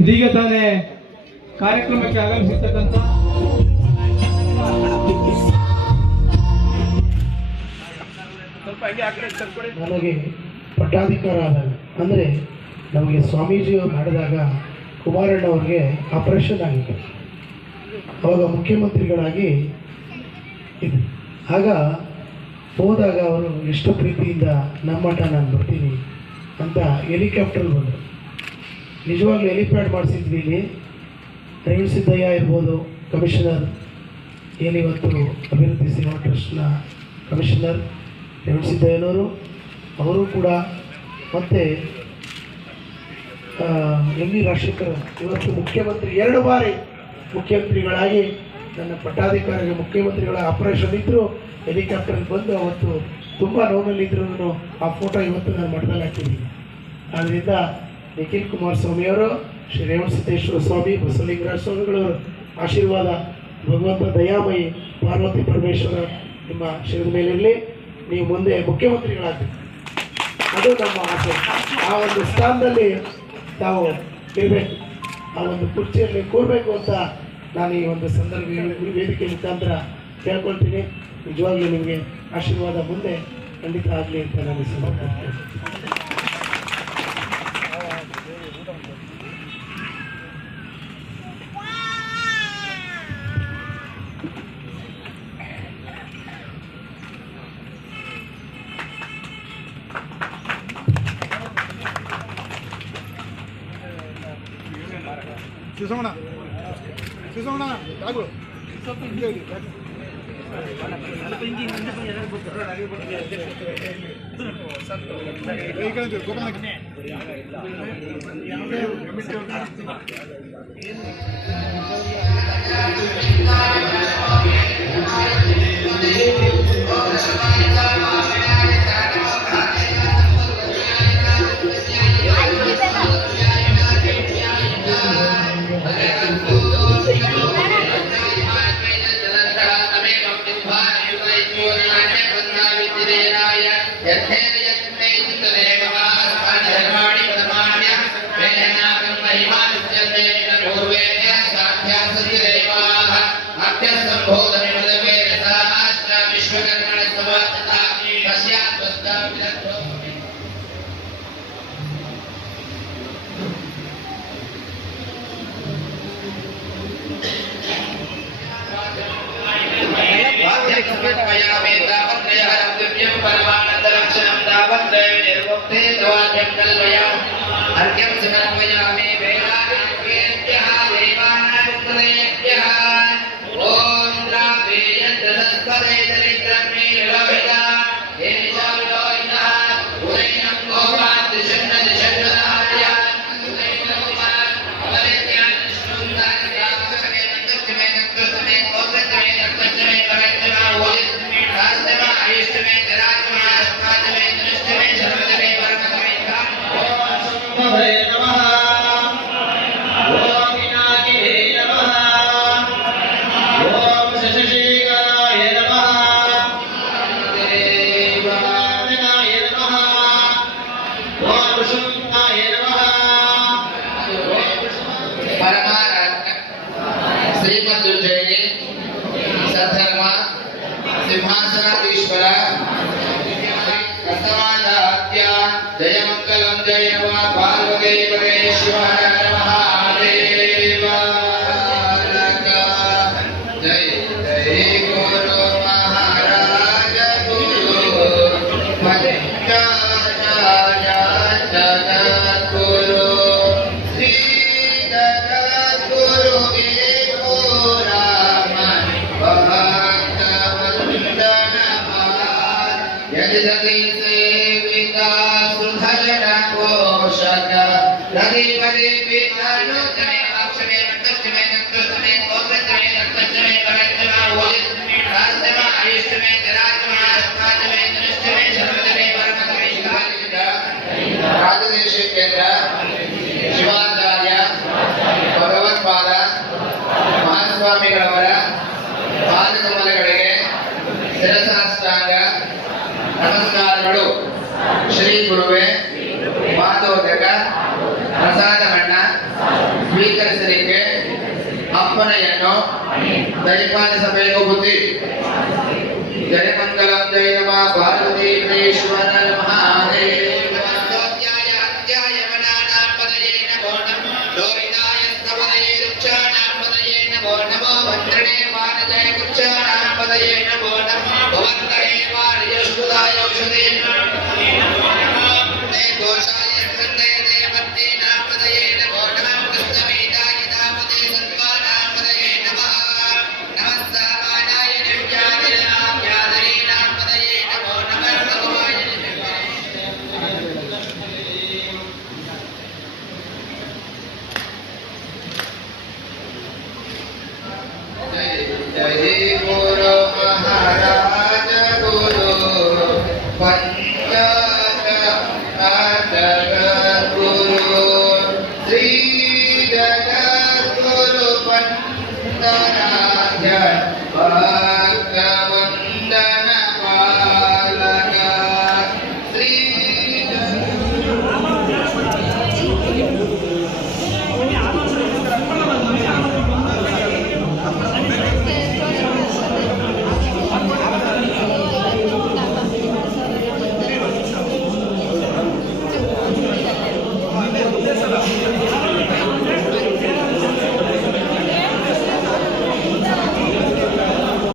ಇದೀಗ ತಾನೇ ಕಾರ್ಯಕ್ರಮಕ್ಕೆ ಆಗಮಿಸಿರ್ತಕ್ಕಂಥ ನನಗೆ ಪಟ್ಟಾಧಿಕಾರ ಆದಾಗ ಅಂದರೆ ನಮಗೆ ಸ್ವಾಮೀಜಿಯವರು ಮಾಡಿದಾಗ ಕುಮಾರಣ್ಣ ಅವ್ರಿಗೆ ಆಪರೇಷನ್ ಆಗಿತ್ತು. ಅವಾಗ ಮುಖ್ಯಮಂತ್ರಿಗಳಾಗಿ ಇದು ಆಗ ಹೋದಾಗ ಅವರು ಎಷ್ಟು ಪ್ರೀತಿಯಿಂದ ನಮ್ಮ ಮಠ ನಾನು ಬರ್ತೀನಿ ಅಂತ ಹೆಲಿಕಾಪ್ಟರ್ ಬಂದರು. ನಿಜವಾಗ್ಲೂ ಹೆಲಿಪ್ಯಾಡ್ ಮಾಡಿಸಿದ್ವಿ ಇಲ್ಲಿ. ರೇವಣ ಸಿದ್ದಯ್ಯ ಇರ್ಬೋದು, ಕಮಿಷನರ್, ಏನಿವತ್ತು ಅಭಿವೃದ್ಧಿ ಸೇವಾ ಟ್ರಸ್ಟ್ನ ಕಮಿಷನರ್ ರೇವಣ ಸಿದ್ದಯ್ಯನವರು, ಅವರು ಕೂಡ ಮತ್ತು ಎಂ ವಿ ರಾಜಶೇಖರ್ ಇವತ್ತು ಮುಖ್ಯಮಂತ್ರಿ 2 ಬಾರಿ ಮುಖ್ಯಮಂತ್ರಿಗಳಾಗಿ ನನ್ನ ಪಟ್ಟಾಧಿಕಾರಿಗೆ ಮುಖ್ಯಮಂತ್ರಿಗಳ ಆಪರೇಷನ್ ಇದ್ದರು ಹೆಲಿಕಾಪ್ಟರ್ ಬಂದು ಅವತ್ತು ತುಂಬ ನೋವಿನಲ್ಲಿದ್ದರೂ ಆ ಫೋಟೋ ಇವತ್ತು ನಾನು ಮಠದಲ್ಲಿ ಹಾಕಿದ್ದೀನಿ. ಆದ್ದರಿಂದ ನಿಖಿಲ್ ಕುಮಾರಸ್ವಾಮಿಯವರು, ಶ್ರೀ ರೇವಣ ಸಿದ್ದೇಶ್ವರ ಸ್ವಾಮಿ, ಬಸವಲಿಂಗರಾಜ ಸ್ವಾಮಿಗಳವರು ಆಶೀರ್ವಾದ, ಭಗವಂತ ದಯಾಮಯಿ ಪಾರ್ವತಿ ಪರಮೇಶ್ವರ ನಿಮ್ಮ ಶಿರದ ಮೇಲಿರಲಿ. ನೀವು ಮುಂದೆ ಮುಖ್ಯಮಂತ್ರಿಗಳಾಗಬೇಕು, ಅದು ನಮ್ಮ ಆಸೆ. ಆ ಒಂದು ಸ್ಥಾನದಲ್ಲಿ ತಾವು ಇರಬೇಕು, ಆ ಒಂದು ಕುರ್ಚಿಯಲ್ಲಿ ಕೂರಬೇಕು ಅಂತ ನಾನು ಈ ಒಂದು ಸಂದರ್ಭ ವೇದಿಕೆ ಮುಖಾಂತರ ಕೇಳ್ಕೊಳ್ತೀನಿ. ನಿಜವಾಗ್ಲೂ ನಿಮಗೆ ಆಶೀರ್ವಾದ ಮುಂದೆ ಖಂಡಿತ ಆಗಲಿ ಅಂತ ನಾನು ಸಮರ್ಪಿಸ್ತೇನೆ. ಶಿವಸೋಮಣ್ಣ ಯಾರು ಈ ಕಡೆ ಗೋಪಾಲ ಸದ್ಧರ್ಮ ಸಿಂಹಾಸನಾಧೀಶ್ವರ ಕರ್ತಮಾದಾತ್ಯ ಜಯಮಂಗಲಂ ಜಯ ನಮಃ ಪಾರ್ವತಿ ಪರಮೇಶ್ವರ ಮಹಾದೇವ ಜಯ ಜಯ ಗುರು ಮಹಾರಾಜ ಗುರು ಮಧ್ಯಾಚಾರ್ಯ ಜಗದ್ಗುರು ಶ್ರೀ ಜಗದ್ಗುರು यदि सेविका सुधरण पोषक नदी पदे पितानु तमे अक्षमे तत्तमे तत्तमे कोत्रमे तत्तमे परतमा वलितमे राजतमा आयुष्टमे जरातमा अस्मातमे दृष्टमे सर्वतमे परमतमे शिवालिका राजदेश केंद्र ಶಿವಾಚಾರ್ಯ ಭಗವತ್ಪಾದ ಮಹಾಸ್ವಾಮಿಗಳವರ ಪಾದಕಮಲಗಳಿಗೆ ಶಿರಸಾಷ್ಟಾಂಗ ನಮಸ್ಕಾರಗಳು. ಶ್ರೀ ಗುರುವೇ ಮಾತೋದಕ ಪ್ರಸಾದ ದಯಪಾಲಿಸಬೇಕು ಬುದ್ಧಿ ಜಯಮಂಗಲ